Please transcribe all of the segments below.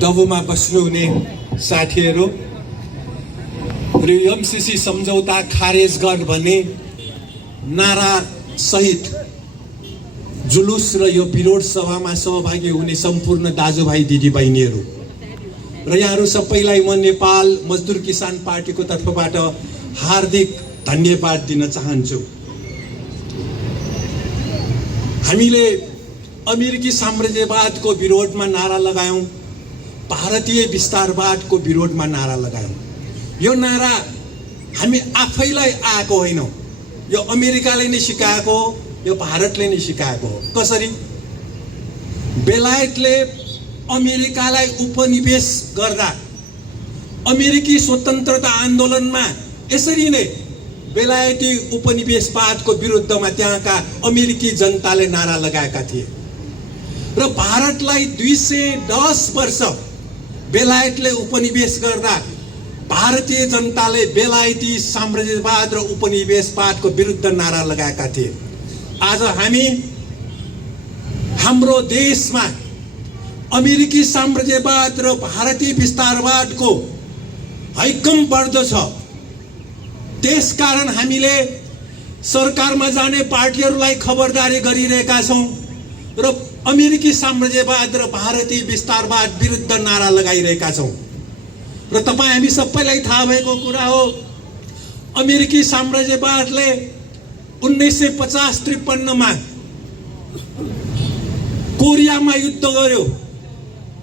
दबोमा बस्नुहुने साथीहरू र एमसीसी सम्झौता खारेज गर भन्ने नारा सहित जुलुस र यो विरोध सभामा सहभागी हुने सम्पूर्ण दाजुभाइ दिदीबहिनीहरू र यहाँहरू सबैलाई म नेपाल मजदुर किसान पार्टीको तर्फबाट हार्दिक धन्यवाद दिन चाहन्छु। हामीले अमेरिकी साम्राज्यवादको विरोधमा नारा लगायौं, भारतीय विस्तारवादको विरोधमा नारा लगायौं। यो नारा हामी आफैलाई आएको होइन, यो अमेरिकाले नै सिकाएको हो, यो भारतले नै सिकाएको हो। कसरी? बेलायतले अमेरिकालाई उपनिवेश गर्दा अमेरिकी स्वतन्त्रता आन्दोलनमा यसरी नै बेलायती उपनिवेशवादको विरुद्धमा त्यहाँका अमेरिकी जनताले नारा लगाएका थिए र भारतलाई 210 वर्ष बेलायतले उपनिवेश गर्दा भारतीय जनताले बेलायती साम्राज्यवाद र उपनिवेशवादको विरुद्ध नारा लगाएका थिए। आज हामी हाम्रो देशमा अमेरिकी साम्राज्यवाद र भारतीय विस्तारवादको हैकम बढ्दो छ। त्यसकारण हामीले सरकारमा जाने पार्टीहरूलाई खबरदारी गरिरहेका छौं र अमेरिकी साम्राज्यवाद र भारतीय विस्तारवाद विरुद्ध नारा लगाइरहेका छौं। र तपाईं हामी सबैलाई थाहा भएको कुरा हो, अमेरिकी साम्राज्यवादले 1950-53 मा कोरियामा युद्ध गर्यो,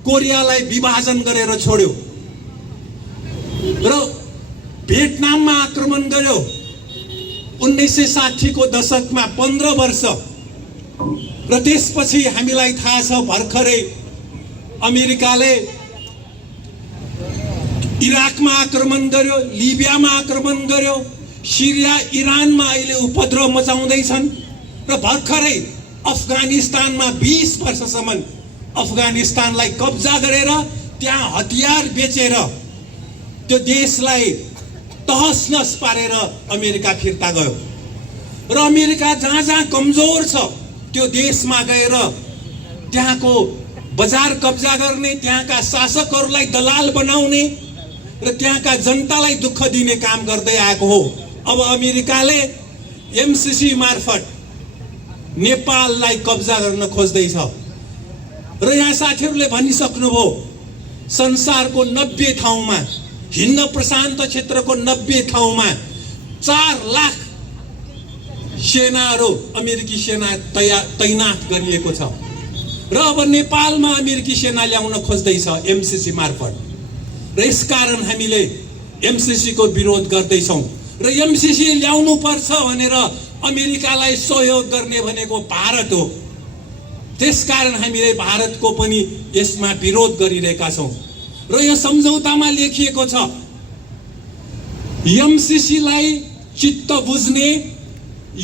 कोरियालाई विभाजन गरेर छोड्यो र भियतनाममा आक्रमण गर्यो। 1960 को दशकमा 15 वर्ष र त्यसपछि हामीलाई थाहा छ भर्खरै अमेरिकाले इराकमा आक्रमण गर्यो, लिबियामा आक्रमण गर्यो, सिरिया इरानमा अहिले उपद्रव मचाउँदैछन् र भर्खरै अफगानिस्तानमा 20 वर्षसम्म अफगानिस्तानलाई कब्जा गरेर त्यहाँ हतियार बेचेर त्यो देशलाई तहस नहस पारेर अमेरिका फिर्ता गयो र अमेरिका जहाँ जहाँ कमजोर छ त्यो देशमा गएर त्यहाँको बजार कब्जा गर्ने, त्यहाँका शासकहरूलाई दलाल बनाउने र त्यहाँका जनतालाई दुःख दिने काम गर्दै आएको हो। अब अमेरिकाले एमसीसी मार्फत नेपाललाई कब्जा गर्न खोज्दैछ र यहाँ साथीहरूले भनिसक्नुभयो संसारको 90 ठाउँमा, हिन्द प्रशान्त क्षेत्रको 90 ठाउँमा 4 लाख सेनाहरू अमेरिकी सेना तैनात गरिएको छ र अब नेपालमा अमेरिकी सेना ल्याउन खोज्दैछ एमसीसी मार्फत र यसकारण हामीले एमसीसी को विरोध गर्दैछौं र एमसीसी ल्याउनु पर्छ भनेर अमेरिकालाई सहयोग गर्ने भनेको भारत हो। त्यसकारण हामीले भारतको पनि यसमा विरोध गरिरहेका छौं र यो सम्झौतामा लेखिएको छ एमसीसी लाई चित्त बुझ्ने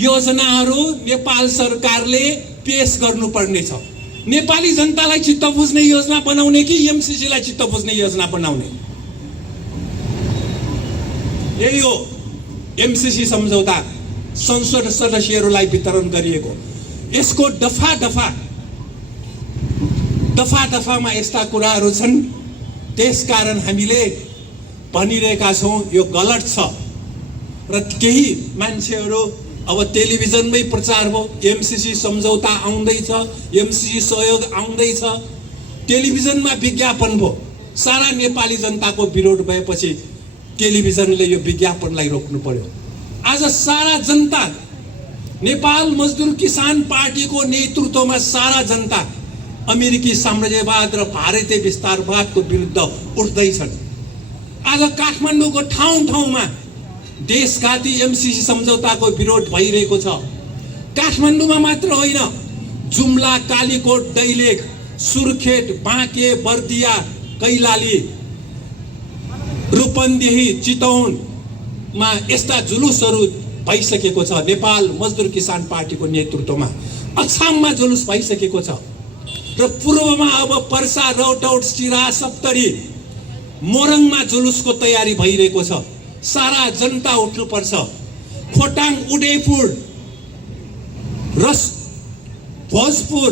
योजनाहरू नेपाल सरकारले पेश गर्नुपर्ने छ। नेपाली जनतालाई चित्त बुझ्ने योजना बनाउने कि एमसीसी लाई चित्त बुझ्ने योजना बनाउने? यही हो एमसीसी सम्झौता संसद सदस्यहरूलाई वितरण गरिएको। यसको दफामा यस्ता कुराहरू छन्। त्यसकारण हामीले भनिरहेका छौं यो गलत छ र केही मान्छेहरू अब टेलिभिजनमै प्रचार भयो, एमसीसी सम्झौता आउँदैछ, एमसीसी सहयोग आउँदैछ, टेलिभिजनमा विज्ञापन भयो। सारा नेपाली जनताको विरोध भएपछि टेलिभिजनले यो विज्ञापनलाई रोक्नु पर्यो। आज सारा जनता, नेपाल मजदुर किसान पार्टीको नेतृत्वमा सारा जनता अमेरिकी साम्राज्यवाद र भारतीय विस्तारवादको विरुद्ध उठ्दैछन्। आज काठमाडौँको ठाउँ-ठाउँमा देशघाती एमसीसी सम्झौताको विरोध भइरहेको छ। काठमाडौँमा मात्र होइन, जुम्ला, कालीकोट, दैलेख, सुर्खेत, बाँके, बर्दिया, कैलाली, रूपन्देही, चितवनमा यस्ता जुलुसहरू भइसकेको छ। नेपाल मजदुर किसान पार्टीको नेतृत्वमा अछाममा जुलुस भइसकेको छ र पूर्वमा अब पर्सा, रौतहट, सिराहा, सप्तरी, मोरङमा जुलुसको तयारी भइरहेको छ। सारा जनता उठ्नुपर्छ। खोटाङ, उदयपुर, भोजपुर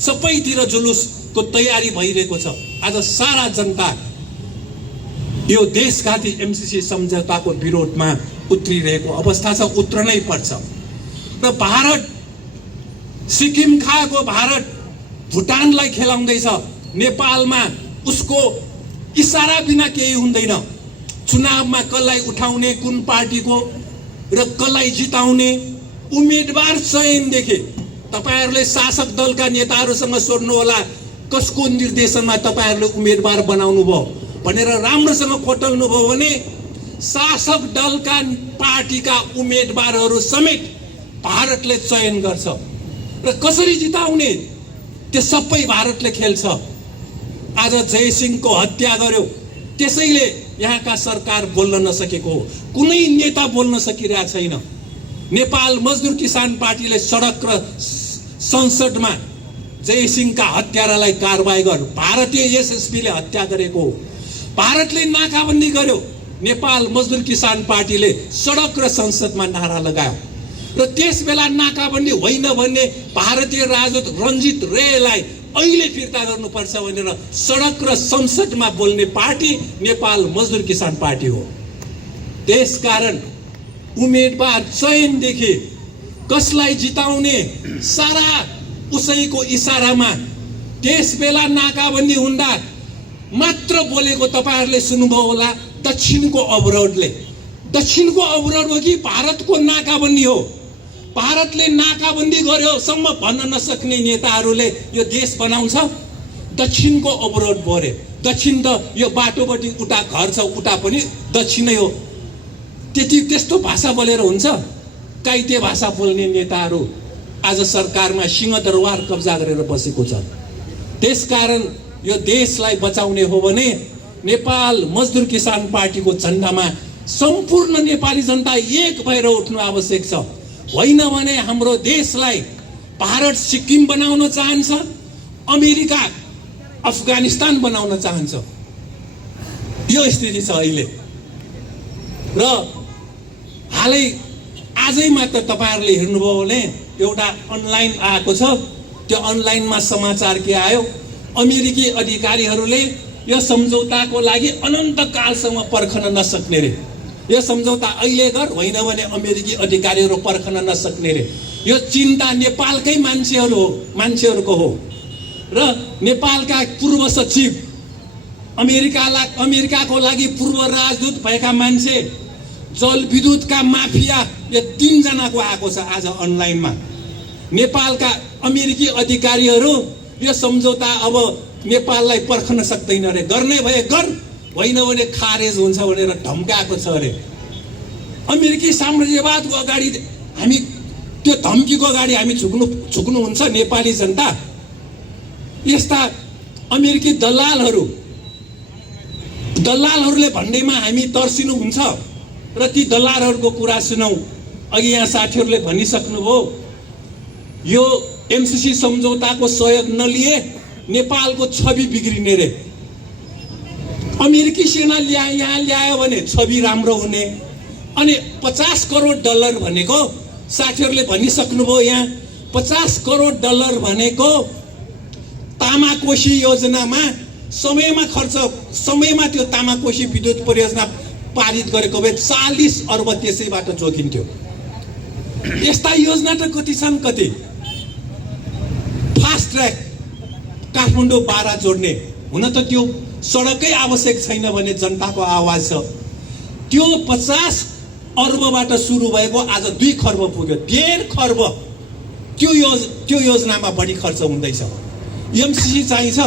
सबैतिर जुलुस को तयारी भइरहेको छ। आज सारा जनता यो देशघाती एमसीसी सम्झौताको विरोधमा उत्रिरहेको अवस्था छ, उत्रनै पर्छ। र भारत सिक्किम खाएको भारत भुटानलाई खेलाउँदैछ। नेपालमा उसको इसारा बिना केही हुँदैन। चुनावमा कसलाई उठाउने, कुन पार्टीको र कसलाई जिताउने उम्मेदवार चयनदेखि तपाईहरुले शासक दलका नेताहरूसँग सोध्नु होला कसको निर्देशनमा तपाईहरुले उम्मेदवार बनाउनु भयो भनेर राम्रोसँग खोटल्नु भयो भने शासक दलका पार्टीका उम्मेदवारहरू समेत भारतले चयन गर्छ र कसरी जिताउने त्यो सबै भारतले खेल्छ। आज जयसिंहको हत्या गर्यो, त्यसैले यहाँका सरकार बोल्न नसकेको हो, कुनै नेता बोल्न सकिरहेको छैन। नेपाल मजदुर किसान पार्टीले सडक र संसदमा जयसिंहका हत्यारालाई कारबाही गर्यो, भारतीय एसएसपीले हत्या गरेको हो। भारतले नाकाबन्दी गर्यो, नेपाल मजदुर किसान पार्टीले सडक र संसदमा नारा लगायो र त्यसबेला नाकाबन्दी होइन भन्ने भारतीय राजदूत रञ्जित रेलाई अहिले फिर्ता गर्नुपर्छ भनेर सडक र संसदमा बोल्ने पार्टी नेपाल मजदुर किसान पार्टी हो। त्यसकारण उम्मेदवार चयनदेखि कसलाई जिताउने सारा उसैको इसारामा त्यसबेला नाकाबन्दी हुँदा मात्र बोलेको तपाईहरुले सुन्नुभयो होला दक्षिणको अवरोधले। दक्षिणको अवरोध हो कि भारतको नाकाबन्दी हो। भारतले नाकाबन्दी गर्योसम्म भन्न नसक्ने नेताहरूले यो देश बनाउँछ। दक्षिणको अवरोध भरे, दक्षिण त यो बाटोपट्टि उता घर छ, उता पनि दक्षिणै हो। त्यस्तो भाषा बोलेर हुन्छ? काइते भाषा बोल्ने नेताहरू आज सरकारमा सिंहदरबार कब्जा गरेर बसेको छ। त्यसकारण यो देशलाई बचाउने हो भने नेपाल मजदुर किसान पार्टीको झण्डामा सम्पूर्ण नेपाली जनता एक भएर उठ्नु आवश्यक छ। होइन भने हाम्रो देशलाई भारत सिक्किम बनाउन चाहन्छ, अमेरिका अफगानिस्तान बनाउन चाहन्छ। यो स्थिति छ अहिले। र हालै आजै मात्र तपाईहरुले हेर्नुभयो भने एउटा अनलाइन आएको छ। त्यो अनलाइनमा समाचार के आयो? अमेरिकी अधिकारीहरूले यो सम्झौताको लागि अनन्त कालसम्म पर्खन नसक्ने रे। यो सम्झौता अहिले गर, होइन भने अमेरिकी अधिकारीहरू पर्खन नसक्ने रे। यो चिन्ता नेपालकै मान्छेहरूको हो। र नेपालका पूर्व सचिव, अमेरिकाको लागि पूर्व राजदूत भएका मान्छे, जलविद्युतका माफिया, यो 3 जनाको आएको छ आज अनलाइनमा। नेपालका अमेरिकी अधिकारीहरू यो सम्झौता अब नेपाललाई पर्खन सक्दैन रे, गर्ने भए गर, होइन भने खारेज हुन्छ भनेर धम्काएको छ अरे। अमेरिकी साम्राज्यवादको अगाडि हामी त्यो धम्कीको अगाडि हामी झुक्नुहुन्छ नेपाली जनता? यस्ता अमेरिकी दलालहरूले भन्दैमा हामी तर्सिनु हुन्छ र ती दलालहरूको कुरा सुनौ। अघि यहाँ साथीहरूले भनिसक्नुभयो यो एमसीसी सम्झौताको सहयोग नलिए नेपालको छवि बिग्रिने रे। अमेरिकी सेना यहाँ ल्यायो भने छवि राम्रो हुने। अनि 50 करोड डलर भनेको साथीहरूले भनिसक्नुभयो यहाँ 50 करोड डलर भनेको तामाकोशी योजनामा समयमा त्यो तामाकोशी विद्युत परियोजना पारित गरेको भए 40 अर्ब त्यसैबाट जोगिन्थ्यो। यस्ता योजना त कति छन्, कति फास्ट ट्र्याक काठमाडौँ बारा जोड्ने। हुन त त्यो सडकै आवश्यक छैन भने जनताको आवाज छ। त्यो 50 अर्बबाट सुरु भएको आज 2 खर्ब पुग्यो, 1.5 खर्ब त्यो योजनामा बढी खर्च हुँदैछ। एमसीसी चाहिन्छ।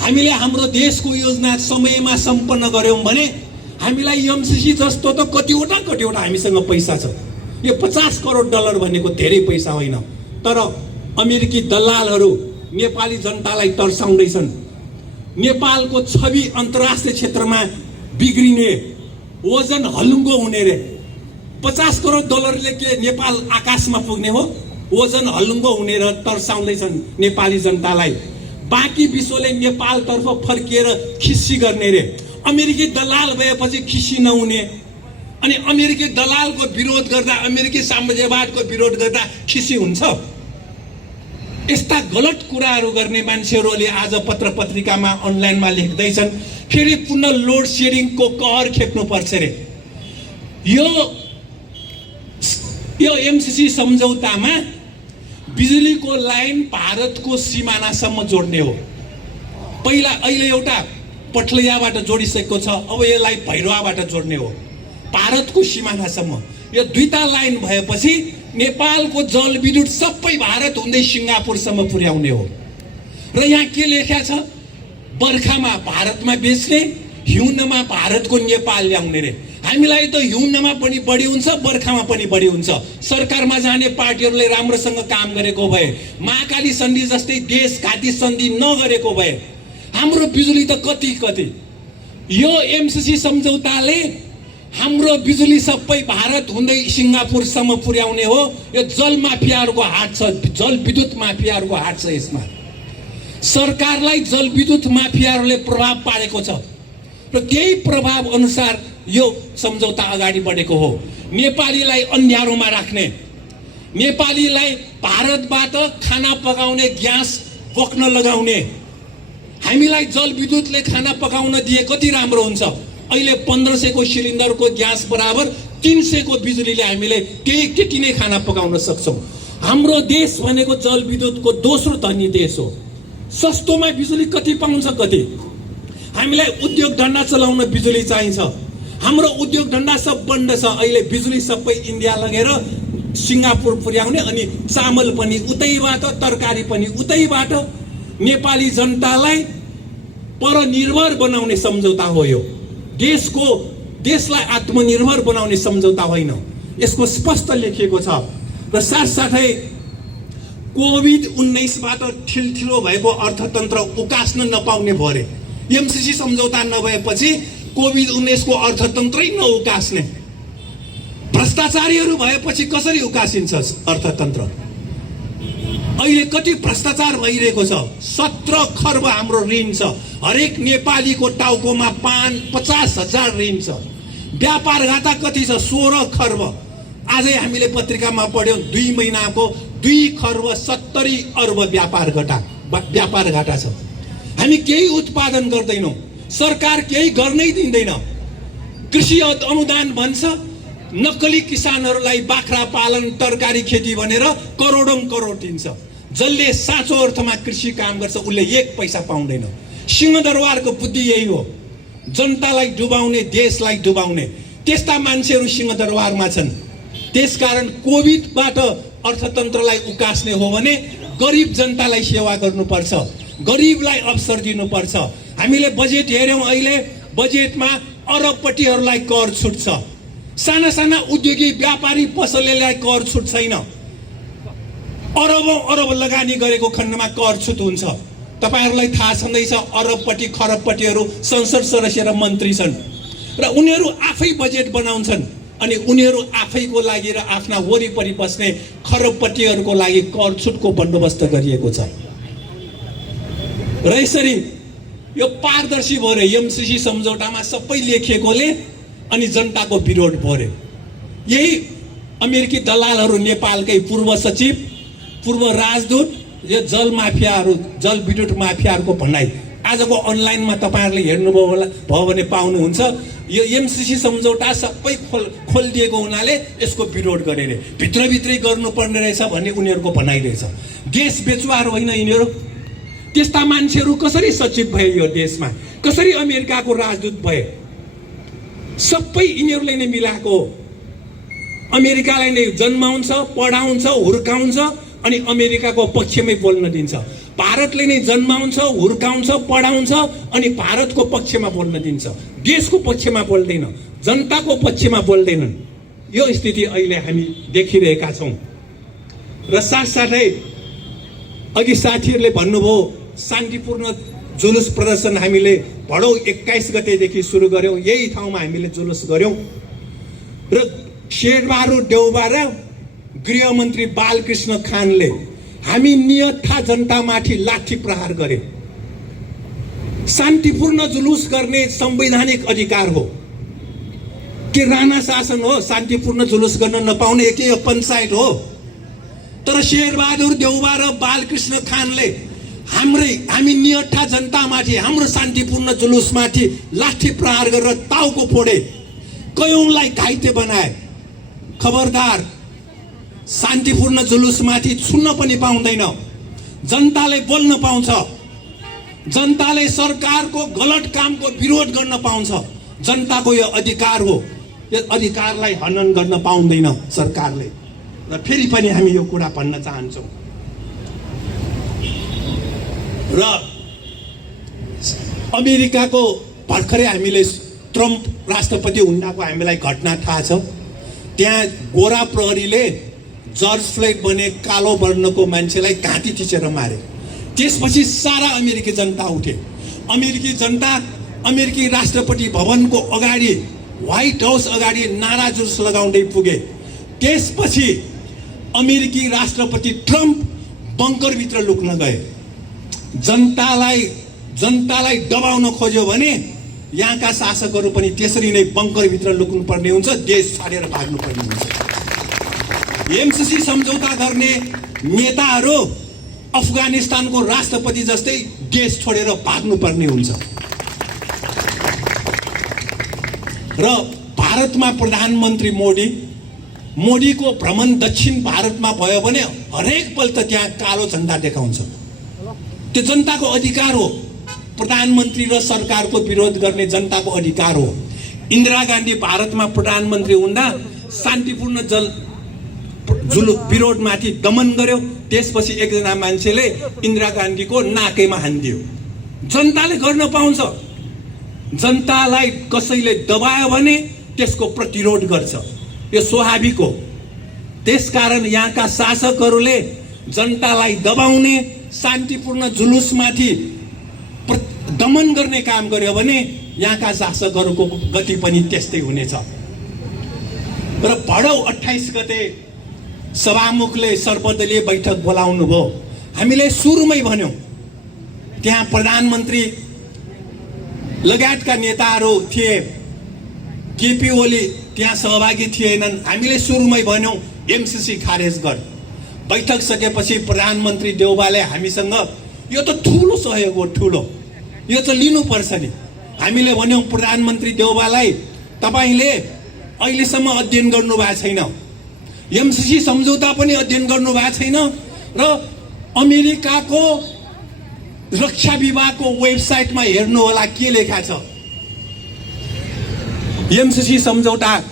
हामीले हाम्रो देशको योजना समयमा सम्पन्न गर्यौं भने हामीलाई एमसीसी जस्तो त कतिवटा हामीसँग पैसा छ। यो 50 करोड डलर भनेको धेरै पैसा होइन। तर अमेरिकी दलालहरू नेपाली जनतालाई तर्साउँदैछन्। नेपालको छवि अन्तर्राष्ट्रिय क्षेत्रमा बिग्रिने, वजन हलुङ्गो हुने रे। 50 करोड डलरले के नेपाल आकाशमा पुग्ने हो? वजन हलुङ्गो हुने र तर्साउँदैछन् नेपाली जनतालाई। बाँकी विश्वले नेपालतर्फ फर्किएर खिस्सी गर्ने रे। अमेरिकी दलाल भएपछि खिस्सी नहुने। अनि अमेरिकी दलालको विरोध गर्दा, अमेरिकी साम्राज्यवादको विरोध गर्दा खिस्सी हुन्छ? यस्ता गलत कुराहरू गर्ने मान्छेहरूले आज पत्र पत्रिकामा अनलाइनमा लेख्दैछन्। फेरि पुनः लोड सेडिङको कहर खेप्नुपर्छ रे। यो एमसीसी सम्झौतामा बिजुलीको लाइन भारतको सिमानासम्म जोड्ने हो। पहिला अहिले एउटा पठलैयाबाट जोडिसकेको छ, अब यसलाई भैरवाबाट जोड्ने हो भारतको सिमानासम्म। यो दुईटा लाइन भएपछि नेपालको जलविद्युत सबै भारत हुँदै सिङ्गापुरसम्म पुर्याउने हो। र यहाँ के लेख्या छ? बर्खामा भारतमा बेच्ने, हिउँदमा भारतको नेपाल ल्याउने रे। हामीलाई त हिउँदमा पनि बढी हुन्छ, बर्खामा पनि बढी हुन्छ। सरकारमा जाने पार्टीहरूले राम्रोसँग काम गरेको भए, महाकाली सन्धि जस्तै देशघाती सन्धि नगरेको भए हाम्रो बिजुली त कति कति। यो एमसीसी सम्झौताले हाम्रो बिजुली सबै भारत हुँदै सिङ्गापुरसम्म पुर्याउने हो। यो जल माफियाहरूको हात छ, जलविद्युत माफियाहरूको हात छ। यसमा सरकारलाई जलविद्युत माफियाहरूले प्रभाव पारेको छ र त्यही प्रभाव अनुसार यो सम्झौता अगाडि बढेको हो। नेपालीलाई अन्धारोमा राख्ने, नेपालीलाई भारतबाट खाना पकाउने ग्यास बोक्न लगाउने। हामीलाई जलविद्युतले खाना पकाउन दिए कति राम्रो हुन्छ। अहिले 1500 को सिलिन्डरको ग्यास बराबर 300 को बिजुलीले हामीले त्यति नै खाना पकाउन सक्छौँ। हाम्रो देश भनेको जलविद्युतको दोस्रो धनी देश हो। सस्तोमा बिजुली कति पाउँछ कति। हामीलाई उद्योग धन्दा चलाउन बिजुली चाहिन्छ। हाम्रो उद्योग धन्दा सब बन्द छ। अहिले बिजुली सबै इन्डिया लगेर सिङ्गापुर पुर्याउने, अनि चामल पनि उतैबाट, तरकारी पनि उतैबाट। नेपाली जनतालाई परनिर्भर बनाउने सम्झौता हो यो। देशलाई आत्मनिर्भर बनाउने सम्झौता होइन। यसको स्पष्ट लेखिएको छ। र साथसाथै कोभिड-19बाट ठिलठिलो भएको अर्थतन्त्र उकास्न नपाउने भयो रे। एमसीसी सम्झौता नभएपछि कोभिड-19 को अर्थतन्त्रै नउकास्ने। भ्रष्टाचारीहरू भएपछि कसरी उकासिन्छ अर्थतन्त्र? अहिले कति भ्रष्टाचार भइरहेको छ। 17 खर्ब हाम्रो ऋण छ। हरेक नेपालीको टाउकोमा 50,000 ऋण छ। व्यापार घाटा कति छ? 16 खर्ब। आजै हामीले पत्रिकामा पढ्यौँ 2 महिनाको 2 खर्ब 70 अर्ब व्यापार घाटा छ। हामी केही उत्पादन गर्दैनौँ, सरकार केही गर्नै दिँदैन। कृषि अनुदान भन्छ, नक्कली किसानहरूलाई बाख्रा पालन, तरकारी खेती भनेर करोडौं करोड दिन्छ। जसले साँचो अर्थमा कृषि काम गर्छ उसले 1 पैसा पाउँदैन। सिंहदरबारको बुद्धि यही हो, जनतालाई डुबाउने, देशलाई डुबाउने। त्यस्ता मान्छेहरू सिंहदरबारमा छन्। त्यसकारण कोभिडबाट अर्थतन्त्रलाई उकास्ने हो भने गरिब जनतालाई सेवा गर्नुपर्छ, गरिबलाई अवसर दिनुपर्छ। हामीले बजेट हेर्यौँ, अहिले बजेटमा अरबपतिहरूलाई कर छुट छ। साना साना उद्योगी व्यापारी पसलेलाई कर छुट छैन। अरबौं अरब लगानी गरेको खण्डमा कर छुट हुन्छ। तपाईहरुलाई थाहा छँदैछ, अरबपति खरबपतिहरू संसद सदस्य र मन्त्री छन् र उनीहरू आफै बजेट बनाउँछन्। अनि उनीहरू आफैको लागि र आफ्ना वरिपरि बस्ने खरबपतिहरूको लागि कर छुटको बन्दोबस्त गरिएको छ। र यसरी यो पारदर्शी भयो रे। एमसीसी सम्झौतामा सबै लेखिएकोले अनि जनताको विरोध भयो। यही अमेरिकी दलालहरू, नेपालकै पूर्व सचिव, पूर्व राजदूत, यो जल माफियाहरू, जल विद्युत माफियाहरूको भनाइ आजको अनलाइनमा तपाईहरुले हेर्नुभयो होला, भयो भने पाउनुहुन्छ। यो एमसीसी सम्झौता सबै खोलिदिएको हुनाले यसको विरोध गरे रे। भित्रभित्रै गर्नुपर्ने रहेछ भन्ने उनीहरूको भनाइ रहेछ। देश बेचुवार होइन यिनीहरू। त्यस्ता मान्छेहरू कसरी सचिव भए यो देशमा? कसरी अमेरिकाको राजदूत भए? सबै यिनीहरूले नै मिलाएको हो। अमेरिकालाई नै जन्माउँछ, पढाउँछ, हुर्काउँछ अनि अमेरिकाको पक्षमै बोल्न दिन्छ। भारतले नै जन्माउँछ, हुर्काउँछ, पढाउँछ अनि भारतको पक्षमा बोल्न दिन्छ। देशको पक्षमा बोल्दैन, जनताको पक्षमा बोल्दैनन्। यो स्थिति अहिले हामी देखिरहेका छौँ। र साथसाथै अघि साथीहरूले भन्नुभयो, शान्तिपूर्ण जुलुस प्रदर्शन हामीले भडौ 21 गतेदेखि सुरु गर्यौं। यही ठाउँमा हामीले जुलुस गर्यौं र शेरबहादुर देउबा र गृहमन्त्री बालकृष्ण खानले हामी नियतथा जनतामाथि लाठी प्रहार गरे। शान्तिपूर्ण जुलुस गर्ने संवैधानिक अधिकार हो के राणा शासन हो शान्तिपूर्ण जुलुस गर्न नपाउने? के यो पञ्चायत हो? तर शेरबहादुर देउबा र बालकृष्ण खानले हामी नियट्ठा जनतामाथि हाम्रो शान्तिपूर्ण जुलुसमाथि लाठी प्रहार गरेर टाउको फोडे, कयौंलाई घाइते बनाए। खबरदार, शान्तिपूर्ण जुलुसमाथि छुन्न पनि पाउँदैन। जनताले बोल्न पाउँछ, जनताले सरकारको गलत कामको विरोध गर्न पाउँछ। जनताको यो अधिकार हो, यो अधिकारलाई हनन गर्न पाउँदैन सरकारले। र फेरि पनि हामी यो कुरा भन्न चाहन्छौँ। र अमेरिकाको भर्खरै हामीले ट्रम्प राष्ट्रपति हुँदाको हामीलाई घटना थाहा छ। त्यहाँ गोरा प्रहरीले जर्ज फ्लोइड बने कालो वर्णको मान्छेलाई घाँटी थिचेर मारे। त्यसपछि सारा अमेरिकी जनता उठे। अमेरिकी जनता अमेरिकी राष्ट्रपति भवनको अगाडि, व्हाइट हाउस अगाडि नारा जुलुस लगाउँदै पुगे। त्यसपछि अमेरिकी राष्ट्रपति ट्रम्प बङ्करभित्र लुक्न गए। जनतालाई दबाउन खोज्यो भने यहाँका शासकहरू पनि त्यसरी नै बङ्करभित्र लुक्नुपर्ने हुन्छ, देश छाडेर भाग्नुपर्ने हुन्छ। एमसीसी सम्झौता गर्ने नेताहरू अफगानिस्तानको राष्ट्रपति जस्तै देश छोडेर भाग्नुपर्ने हुन्छ। र भारतमा प्रधानमन्त्री मोदीको भ्रमण दक्षिण भारतमा भयो भने हरेक पल्ट त्यहाँ कालो झण्डा देखाउँछ। त्यो जनताको अधिकार हो। प्रधानमन्त्री र सरकारको विरोध गर्ने जनताको अधिकार हो। इन्दिरा गान्धी भारतमा प्रधानमन्त्री हुँदा शान्तिपूर्ण विरोधमाथि दमन गर्यो। त्यसपछि एकजना मान्छेले इन्दिरा गान्धीको नाकैमा हानिदियो। जनताले गर्न पाउँछ। जनतालाई कसैले दबायो भने त्यसको प्रतिरोध गर्छ, यो स्वाभाविक हो। त्यसकारण यहाँका शासकहरूले जनतालाई दबाउने, शान्तिपूर्ण जुलुसमाथि दमन गर्ने काम गर्यो भने यहाँका शासकहरूको गति पनि त्यस्तै हुनेछ। र भडौ 28 गते सभामुखले सर्वदलीय बैठक बोलाउनु भयो। हामीले सुरुमै भन्यौँ, त्यहाँ प्रधानमन्त्री लगायतका नेताहरू थिए, केपी ओली त्यहाँ सहभागी थिएनन्। हामीले सुरुमै भन्यौँ एमसीसी खारेज गर। बैठक सकेपछि प्रधानमन्त्री देउबाले हामीसँग यो त ठुलो सहयोग हो, ठुलो, यो त लिनुपर्छ नि। हामीले भन्यौँ प्रधानमन्त्री देउबालाई, तपाईँले अहिलेसम्म अध्ययन गर्नुभएको छैन, एमसीसी सम्झौता पनि अध्ययन गर्नुभएको छैन र अमेरिकाको रक्षा विभागको वेबसाइटमा हेर्नु होला के लेखा छ। एमसीसी सम्झौता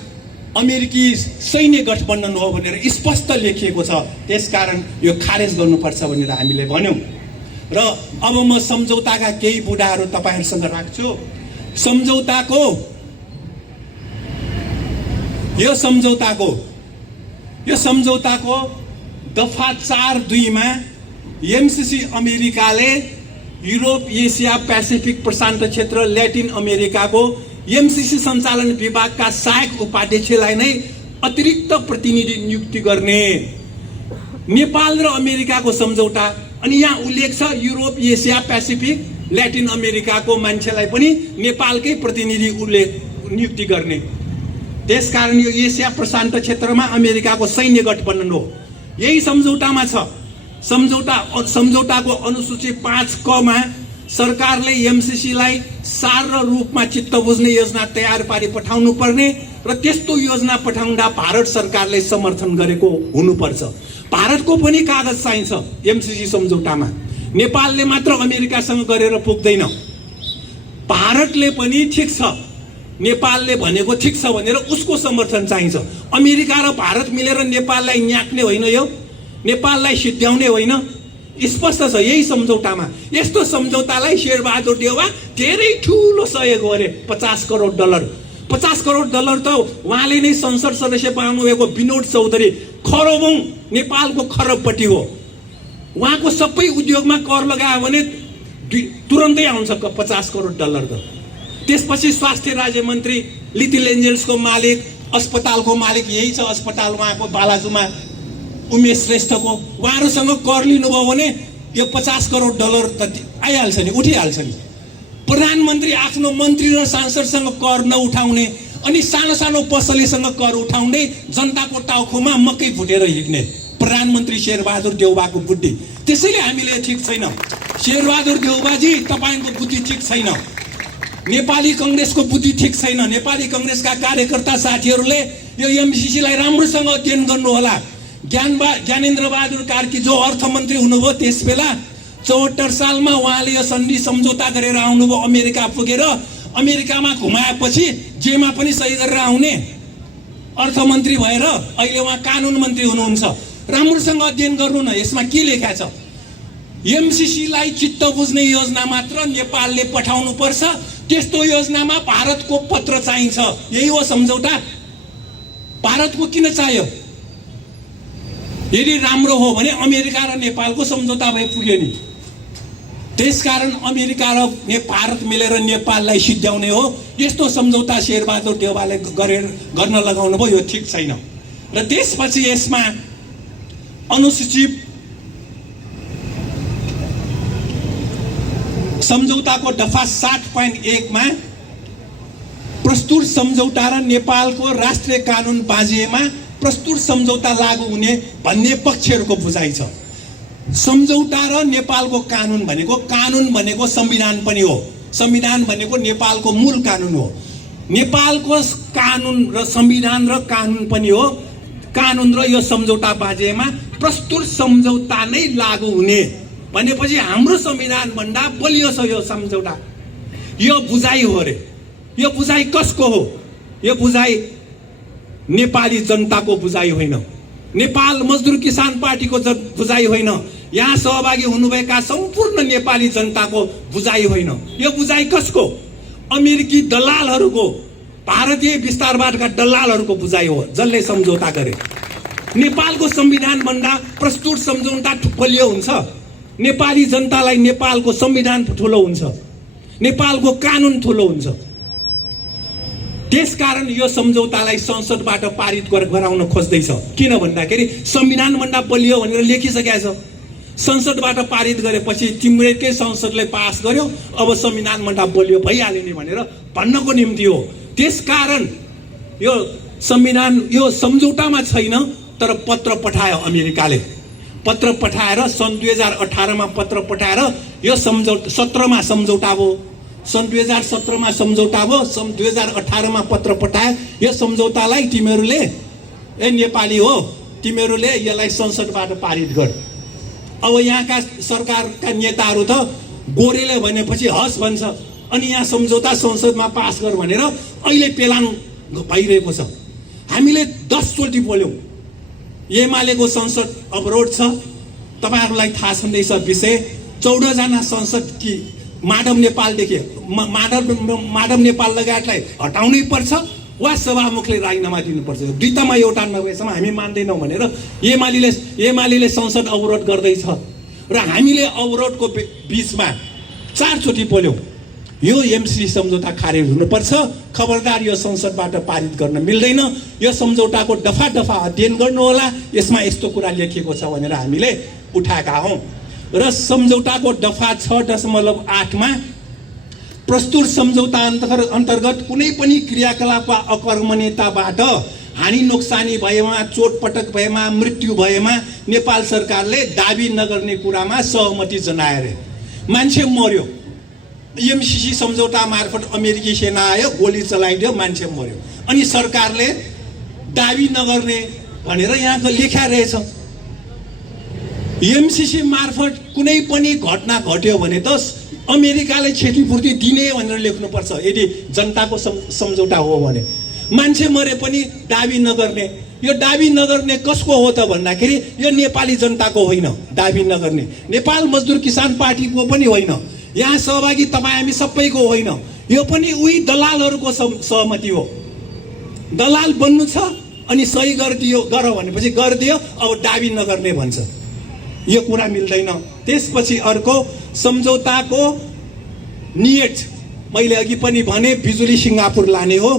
अमेरिकी सैन्य गठबन्धन हो भनेर स्पष्ट लेखिएको छ। त्यसकारण यो खारेज गर्नुपर्छ भनेर हामीले भन्यौँ। र अब म सम्झौताका केही बुँदाहरू तपाईँहरूसँग राख्छु। यो सम्झौताको दफा 4(2) मा एमसीसी अमेरिकाले युरोप, एसिया, पेसिफिक, प्रशान्त क्षेत्र, ल्याटिन अमेरिकाको एमसीसी सञ्चालन विभागका सहायक उपाध्यक्षलाई नै अतिरिक्त प्रतिनिधि नियुक्ति गर्ने। नेपाल र अमेरिकाको सम्झौता, अनि यहाँ उल्लेख छ युरोप, एसिया, पेसिफिक, ल्याटिन अमेरिकाको मान्छेलाई पनि नेपालकै प्रतिनिधि नियुक्ति गर्ने। त्यसकारण यो एसिया प्रशान्त क्षेत्रमा अमेरिकाको सैन्य गठबन्धन हो। यही सम्झौतामा छ। सम्झौताको अनुसूची 5(क) मा सरकारले एमसीसीलाई सार र रूपमा चित्त बुझ्ने योजना तयार पारी पठाउनु पर्ने र त्यस्तो योजना पठाउँदा भारत सरकारले समर्थन गरेको हुनुपर्छ। भारतको पनि कागज चाहिन्छ एमसीसी सम्झौतामा। नेपालले मात्र अमेरिकासँग गरेर पुग्दैन। भारतले पनि ठिक छ, नेपालले भनेको ठिक छ भनेर उसको समर्थन चाहिन्छ। अमेरिका र भारत मिलेर नेपाललाई न्याक्ने होइन, यो नेपाललाई सिद्ध्याउने होइन, स्पष्ट छ यही सम्झौतामा। यस्तो सम्झौतालाई शेरबहादुर देउबा धेरै ठुलो सहयोग गरे। $50 करोड। $50 करोड त उहाँले नै संसद सदस्य बनाउनु भएको विनोद चौधरी खरबौं नेपालको खरबपट्टि हो। उहाँको सबै उद्योगमा कर लगायो भने तुरन्तै आउँछ $50 करोड त। त्यसपछि स्वास्थ्य राज्य मन्त्री लिटिल एन्जल्सको मालिक, अस्पतालको मालिक यही छ अस्पताल उहाँको बालाजुमा, उमेश श्रेष्ठको। उहाँहरूसँग कर लिनुभयो भने यो $50 करोड त आइहाल्छ नि, उठिहाल्छ नि। प्रधानमन्त्री आफ्नो मन्त्री र सांसदसँग कर नउठाउने अनि सानो सानो पसलेसँग कर उठाउँदै जनताको टाउकोमा मकै भुटेर हिँड्ने प्रधानमन्त्री शेरबहादुर देउवाको बुद्धि। त्यसैले हामीले ठिक छैन शेरबहादुर देउवाजी, तपाईको बुद्धि ठिक छैन, नेपाली कांग्रेसको बुद्धि ठिक छैन। नेपाली कांग्रेसका कार्यकर्ता साथीहरूले यो एमसीसीलाई राम्रोसँग अध्ययन गर्नु होला। ज्ञानेन्द्र बहादुर कार्की जो अर्थमन्त्री हुनुभयो त्यसबेला 74 सालमा उहाँले यो सन्धि सम्झौता गरेर आउनुभयो। अमेरिका पुगेर अमेरिकामा घुमाएपछि जेमा पनि सही गरेर आउने अर्थमन्त्री भएर अहिले उहाँ कानुन मन्त्री हुनुहुन्छ। राम्रोसँग अध्ययन गर्नु न, यसमा के लेखा छ? एमसीसीलाई चित्त बुझ्ने योजना मात्र नेपालले पठाउनु पर्छ, त्यस्तो योजनामा भारतको पत्र चाहिन्छ। यही हो सम्झौता। भारतको किन चाहियो? यदि राम्रो हो भने अमेरिका र नेपालको सम्झौता भए पुग्यो नि। त्यसकारण अमेरिका र भारत मिलेर नेपाललाई सिद्ध्याउने हो। यस्तो सम्झौता शेरबहादुर देउवाले गर्न लगाउनु भयो, यो ठिक छैन। र त्यसपछि यसमा अनुसूचित सम्झौताको दफा 60.1 मा प्रस्तुत सम्झौता र नेपालको राष्ट्रिय कानुन बाँझिएमा प्रस्तुत सम्झौता लागू हुने भन्ने पक्षहरूको बुझाइ छ। सम्झौता र नेपालको कानुन भनेको संविधान पनि हो। संविधान भनेको नेपालको मूल कानुन हो। नेपालको कानुन र संविधान र कानुन पनि हो। कानुन र यो सम्झौता बाँझिएमा प्रस्तुत सम्झौता नै लागू हुने भनेपछि हाम्रो संविधान भन्दा बलियो छ यो सम्झौता। यो बुझाइ हो रे। यो बुझाइ कसको हो? यो बुझाइ नेपाली जनताको बुझाइ होइन, नेपाल मजदुर किसान पार्टीको बुझाइ होइन, यहाँ सहभागी हुनुभएका सम्पूर्ण नेपाली जनताको बुझाइ होइन। यो बुझाइ कसको? अमेरिकी दलालहरूको, भारतीय विस्तारवादका दलालहरूको बुझाइ हो, जसले सम्झौता गरे। नेपालको संविधान भन्दा प्रस्तुत सम्झौता बलियो हुन्छ। नेपाली जनतालाई नेपालको संविधान ठुलो हुन्छ, नेपालको कानुन ठुलो हुन्छ। त्यसकारण यो सम्झौतालाई संसदबाट पारित गराउन खोज्दैछ। किन भन्दाखेरि संविधान भन्दा बलियो भनेर लेखिसकेको छ। संसदबाट पारित गरेपछि तिम्रैकै संसदले पास गर्यो, अब संविधान भन्दा बलियो भइहाल्यो नि भनेर भन्नको निम्ति हो। त्यसकारण यो संविधान यो सम्झौतामा छैन, तर पत्र पठायो अमेरिकाले। पत्र पठाएर सन् 2018 मा पत्र पठाएर यो 17 मा सम्झौता भयो। सन् 2017 मा सम्झौता भयो, सन् 2018 मा पत्र पठाए। यो सम्झौतालाई तिमीहरूले नेपाली हो, तिमीहरूले यसलाई संसदबाट पारित गर। अब यहाँका सरकारका नेताहरू त गोरेले भनेपछि हस् भन्छ, अनि यहाँ सम्झौता संसदमा पास गर भनेर अहिले पेलान भइरहेको छ। हामीले 10 चोटि बोल्यौं। एमालेको संसद अवरोध छ, तपाईहरुलाई थाहा छँदैछ विषय। 14 जना संसद कि माधव नेपालदेखि माधव नेपाल लगायतलाई हटाउनै पर्छ वा सभामुखले राजीनामा दिनुपर्छ। दुईटामा एउटा नभएसम्म हामी मान्दैनौँ भनेर एमाले संसद अवरोध गर्दैछ र हामीले अवरोधको बीचमा 4 चोटि बोल्यौं। यो एमसीसी सम्झौता खारेज हुनुपर्छ, खबरदार यो संसदबाट पारित गर्न मिल्दैन, यो सम्झौताको दफा दफा अध्ययन गर्नु होला, यसमा यस्तो कुरा लेखिएको छ भनेर हामीले उठाएका हौं। र सम्झौताको दफा 6.8 मा प्रस्तुत सम्झौता अन्तर्गत कुनै पनि क्रियाकलाप वा अकर्मण्यताबाट हानि नोक्सानी भएमा, चोटपटक भएमा, मृत्यु भएमा नेपाल सरकारले दाबी नगर्ने कुरामा सहमति जनाए। मान्छे मर्यो, एमसीसी सम्झौता मार्फत अमेरिकी सेना आयो, गोली चलाइदियो, मान्छे मर्यो, अनि सरकारले दाबी नगर्ने भनेर यहाँको लेखा रहेछ। एमसीसी मार्फत कुनै पनि घटना घट्यो भने त अमेरिकाले क्षतिपूर्ति दिने भनेर लेख्नुपर्छ यदि जनताको सम्झौता हो भने। मान्छे मरे पनि दाबी नगर्ने, यो दाबी नगर्ने कसको हो त भन्दाखेरि यो नेपाली जनताको होइन। दाबी नगर्ने नेपाल मजदुर किसान पार्टीको पनि होइन, यहाँ सहभागी तपाईँ हामी सबैको होइन, यो पनि उही दलालहरूको सहमति हो। दलाल बन्नु छ अनि सही गरिदियो, गर भनेपछि गरिदियो, अब दाबी नगर्ने भन्छ। यो कुरा मिल्दैन। त्यसपछि अर्को सम्झौताको नियत, मैले अघि पनि भने बिजुली सिङ्गापुर लाने हो।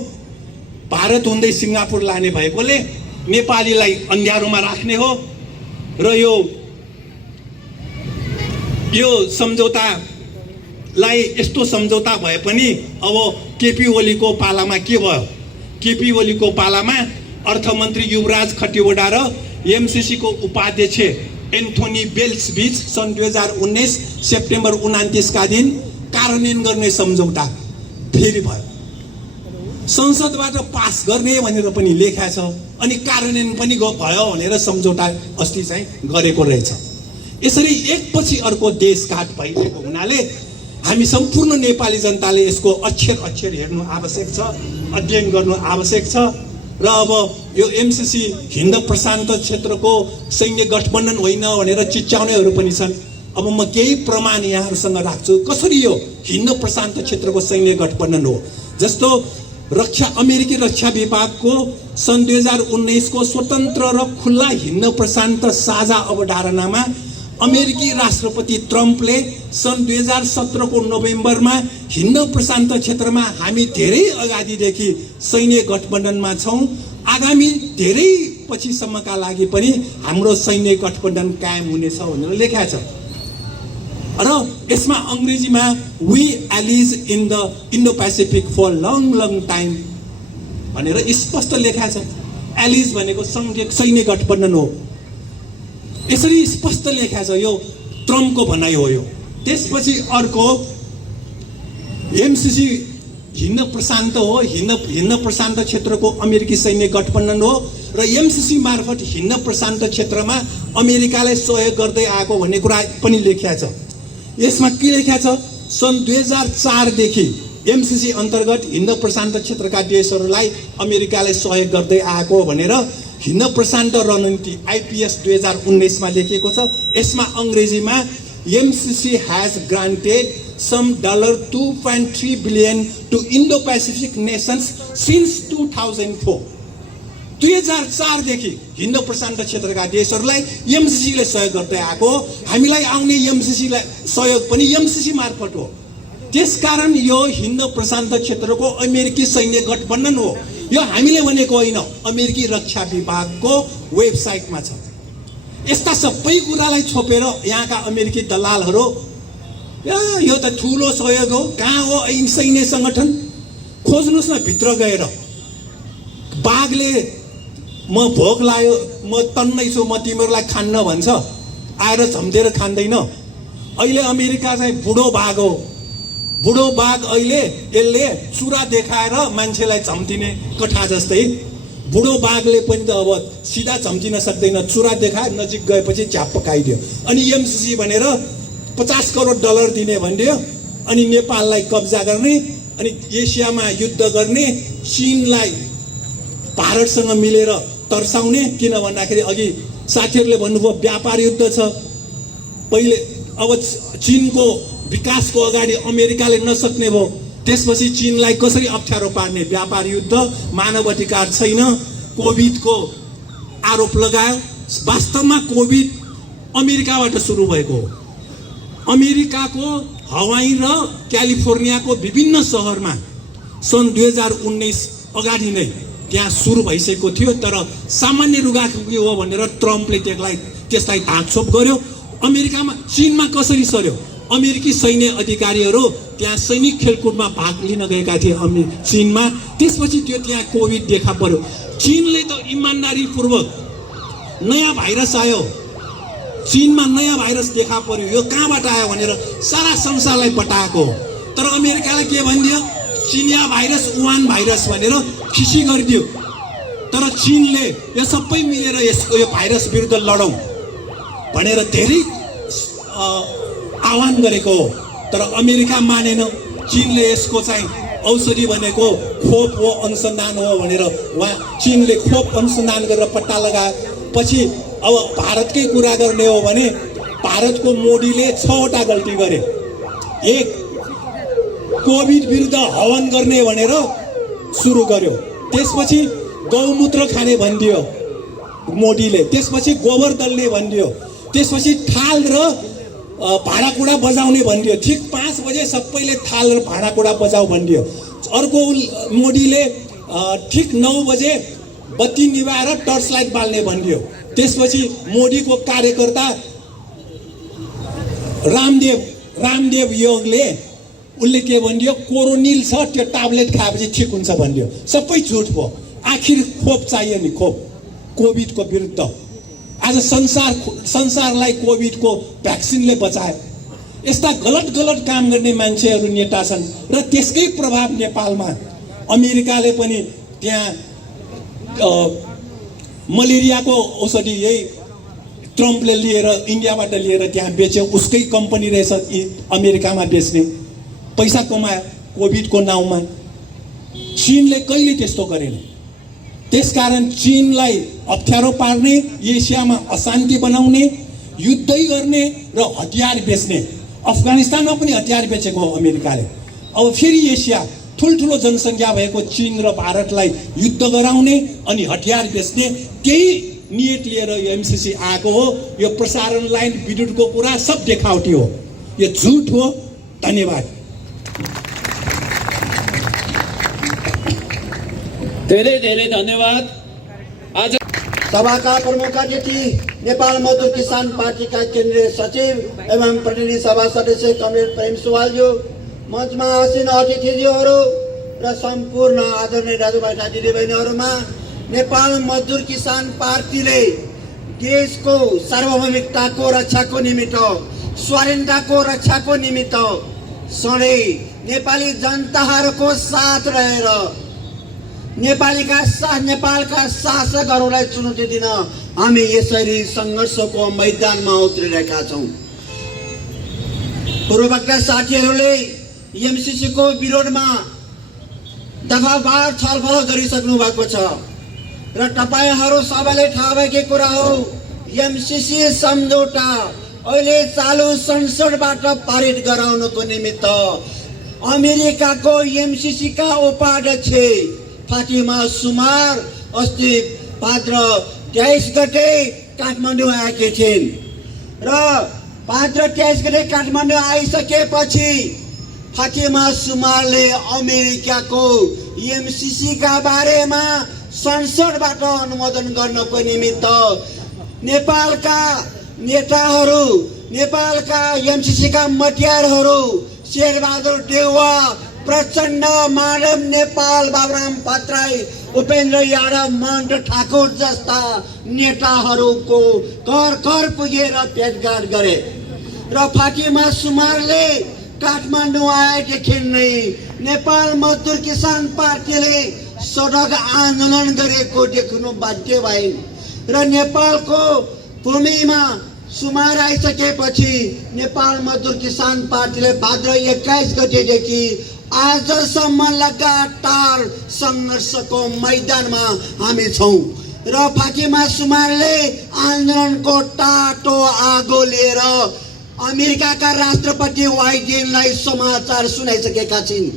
भारत हुँदै सिङ्गापुर लाने भएकोले नेपालीलाई अन्धारोमा राख्ने हो। र यो सम्झौतालाई यस्तो सम्झौता भए पनि अब केपी ओलीको पालामा के भयो? केपी ओलीको पालामा अर्थमन्त्री युवराज खतिवडा र एमसीसी को उपाध्यक्ष एन्थोनी बेल्स बीच सन् 2019 सेप्टेम्बर 29 का दिन कार्यान्वयन गर्ने सम्झौता फेरि भयो। संसदबाट पास गर्ने भनेर पनि लेखा छ अनि कार्यान्वयन पनि भयो भनेर सम्झौता अस्ति चाहिँ गरेको रहेछ। यसरी एकपछि अर्को देशघाट भइरहेको हुनाले हामी सम्पूर्ण नेपाली जनताले यसको अक्षर हेर्नु आवश्यक छ, अध्ययन गर्नु आवश्यक छ। र अब यो एमसीसी हिन्द प्रशान्त क्षेत्रको सैन्य गठबन्धन होइन भनेर चिच्याउनेहरू पनि छन्। अब म केही प्रमाण यहाँहरूसँग राख्छु कसरी यो हिन्द प्रशान्त क्षेत्रको सैन्य गठबन्धन हो। जस्तो अमेरिकी रक्षा विभागको सन् 2019 को स्वतन्त्र र खुल्ला हिन्द प्रशान्त साझा अवधारणामा अमेरिकी राष्ट्रपति ट्रम्पले सन् 2017 को नोभेम्बरमा हिन्द प्रशान्त क्षेत्रमा हामी धेरै अगाडिदेखि सैन्य गठबन्धनमा छौं, आगामी धेरै पछिसम्मका लागि पनि हाम्रो सैन्य गठबन्धन कायम हुनेछ भनेर लेखेको छ। र यसमा अंग्रेजीमा we allies in the Indo Pacific for long time भनेर स्पष्ट लेखा छ। एलिज भनेको सैन्य गठबन्धन हो, यसरी स्पष्ट लेखा छ। यो ट्रम्पको भनाइ हो। यो त्यसपछि अर्को एमसीसी हिन्द प्रशान्त हो, हिन्द प्रशान्त क्षेत्रको अमेरिकी सैन्य गठबन्धन हो र एमसीसी मार्फत हिन्द प्रशान्त क्षेत्रमा अमेरिकालाई सहयोग गर्दै आएको भन्ने कुरा पनि लेखिएको छ। यसमा के लेखिएको छ, सन् 2004 देखि एमसीसी अन्तर्गत हिन्द प्रशान्त क्षेत्रका देशहरूलाई अमेरिकाले सहयोग गर्दै आएको भनेर हिन्द प्रशान्त रणनीति आईपीएस 2019 मा लेखिएको छ। यसमा अंग्रेजीमा MCC has granted some $2.3 billion to Indo-Pacific nations since 2004. 2004 देखि हिन्द प्रशान्त क्षेत्रका देशहरूलाई एमसीसी ले सहयोग गर्दै आएको। हामीलाई आउने एमसीसी लाई सहयोग पनि एमसीसी मार्फत हो। त्यसकारण यो हिन्द प्रशान्त क्षेत्रको अमेरिकी सैन्य गठबन्धन हो। यो हामीले भनेको होइन, अमेरिकी रक्षा विभागको वेबसाइटमा छ। यस्ता सबै कुरालाई छोपेर यहाँका अमेरिकी दलालहरू यो त ठूलो सहयोग हो, कहाँ हो ऐन सैन्य संगठन खोज्नुस् न भित्र गएर। बाघले म भोक लाग्यो म तन्नै छु म तिमीहरूलाई खान्न भन्छ, आएर झम्टेर खाँदैन। अहिले अमेरिका चाहिँ बुढो बाघ हो। बुढो बाघ अहिले यसले चुरा देखाएर मान्छेलाई झम्टिने कठा जस्तै। बुढो बाघले पनि त अब सिधा झम्टिन सक्दैन, चुरा देखाए नजिक गएपछि झ्याप्प खाइदियो। अनि एमसीसी भनेर $50 करोड दिने भन्दियो अनि नेपाललाई कब्जा गर्ने अनि एसियामा युद्ध गर्ने, चीनलाई भारतसँग मिलेर तर्साउने। किन भन्दाखेरि अघि साथीहरूले भन्नुभयो व्यापार युद्ध छ। पहिले अब चीनको विकासको अगाडि अमेरिकाले नसक्ने भयो, त्यसपछि चीनलाई कसरी अप्ठ्यारो पार्ने? व्यापार युद्ध, मानव अधिकार छैन, कोभिडको आरोप लगायो। वास्तवमा कोभिड अमेरिकाबाट सुरु भएको हो। अमेरिकाको हवाई र क्यालिफोर्नियाको विभिन्न शहरमा सन् 2019 अगाडि नै त्यहाँ सुरु भइसकेको थियो। तर सामान्य रुगाखोकी हो भनेर ट्रम्पले त्यसलाई ढाकछोप गर्यो। अमेरिकामा चीनमा कसरी सर्यो? अमेरिकी सैन्य अधिकारीहरू त्यहाँ सैनिक खेलकुदमा भाग लिन गएका थिए चीनमा। त्यसपछि त्यो त्यहाँ कोभिड देखा पर्यो। चीनले त इमानदारीपूर्वक नयाँ भाइरस आयो, चीनमा नयाँ भाइरस देखा पर्यो, यो कहाँबाट आयो भनेर सारा संसारलाई बताएको। तर अमेरिकालाई के भनिदियो? चिनिया भाइरस, वुहान भाइरस भनेर खिसी गरिदियो। तर चीनले यो सबै मिलेर यो भाइरस विरुद्ध लडौँ भनेर धेरै आह्वान गरेको हो। तर अमेरिका मानेन। चीनले यसको चाहिँ औषधि भनेको खोप हो, अनुसन्धान हो भनेर चीनले खोप अनुसन्धान गरेर पत्ता लगाए। पछि अब भारतकै कुरा गर्ने हो भने भारतको मोदीले 6वटा गल्ती गरे। एक, कोभिड विरुद्ध हवन गर्ने भनेर सुरु गर्यो। त्यसपछि गौमूत्र खाने भनिदियो मोदीले। त्यसपछि गोबर दल्ने भनिदियो। त्यसपछि थाल र भाँडाकुँडा बजाउने भनिदियो। ठिक 5 बजे सबैले थाल र भाँडाकुँडा बजाऊ भनिदियो। अर्को मोदीले ठिक 9 बजे बत्ती निभाएर टर्च लाइट बाल्ने भनिदियो। त्यसपछि मोदीको कार्यकर्ता रामदेव योगले उसले के भनिदियो? कोरोनिल छ, त्यो ट्याब्लेट खाएपछि ठिक हुन्छ भनिदियो। सबै झुट भयो। आखिर खोप चाहियो नि, खोप कोभिडको विरुद्ध। आज संसारलाई कोभिडको भ्याक्सिनले बचायो। यस्ता गलत काम गर्ने मान्छेहरू नेता छन् र त्यसकै प्रभाव नेपालमा अमेरिकाले पनि त्यहाँ मलेरियाको औषधि यही ट्रम्पले लिएर इन्डियाबाट लिएर त्यहाँ बेच्यो। उसकै कम्पनी रहेछ अमेरिकामा बेच्ने, पैसा कमायो कोभिडको नाउँमा। चीनले कहिले त्यस्तो गरेन। त्यसकारण चीनलाई अप्ठ्यारो पार्ने, एसियामा अशान्ति बनाउने, युद्धै गर्ने र हतियार बेच्ने। अफगानिस्तानमा पनि हतियार बेचेको हो अमेरिकाले। अब फेरि एसिया ठुल्ठुलो जनसङ्ख्या भएको चीन र भारतलाई युद्ध गराउने अनि हतियार बेच्ने, त्यही नियत लिएर यो एमसीसी आएको हो। यो प्रसारण लाइन विद्युतको कुरा सब देखावटी हो, यो झुट हो। धन्यवाद। धेरै धेरै धन्यवाद। आज सभाका प्रमुख अतिथि नेपाल मजदुर किसान पार्टीका केन्द्रीय सचिव एवं प्रतिनिधि सभा सदस्य कमरेड प्रेम सुवालज्यू, मञ्चमा आसीन अतिथिज्यूहरू र सम्पूर्ण आदरणीय दाजुभाइ दिदीबहिनीहरूमा, नेपाल मजदुर किसान पार्टीले देशको सार्वभौमिकताको रक्षाको निमित्त, स्वाधीनताको रक्षाको निमित्त सधैँ नेपाली जनताहरूको साथ रहेर नेपालका शासकहरूलाई चुनौती दिन हामी यसरी सङ्घर्षको मैदानमा उत्रिरहेका छौँ। पूर्वका साथीहरूले एमसीसीको विरोधमा दफावार छलफल गरिसक्नु भएको छ र तपाईहरू सबैले थाहा भएकै कुरा हो, एमसीसी सम्झौता अहिले चालु संसदबाट पारित गराउनको निमित्त अमेरिकाको एमसीसीका उपाध्यक्ष फातिमा सुमार अस्ति भाद्र 23 गते काठमाडौँ आएकी थिइन् र भाद्र 23 गते काठमाडौँ आइसकेपछि फातिमा सुमारले अमेरिकाको एमसीसीका बारेमा संसदबाट अनुमोदन गर्नको निमित्त नेपालका नेताहरू, नेपालका एमसीसीका मटियारहरू शेरबहादुर देउवा, प्रचण्ड, माधव नेपाल, बाबुराम भट्टराई, उपेन्द्र यादव, मन्ट ठाकुर जस्ता नेताहरूको घर पुगेर भेटघाट गरे र फातिमा सुमारले काठमाडौँ आएदेखि नै नेपाल मजदुर किसान पार्टीले सडक आन्दोलन गरेको देख्नु बाध्य भइन् र नेपालको भूमिमा सुमार आइसकेपछि नेपाल मजदुर किसान पार्टीले भाद्र 21 गतेदेखि आजसम्म लगातार सङ्घर्षको मैदानमा हामी छौँ र फातिमा सुमारले आन्दोलनको टाटो आगो लिएर अमेरिकाका राष्ट्रपति बाइडेनलाई समाचार सुनाइसकेका छिन्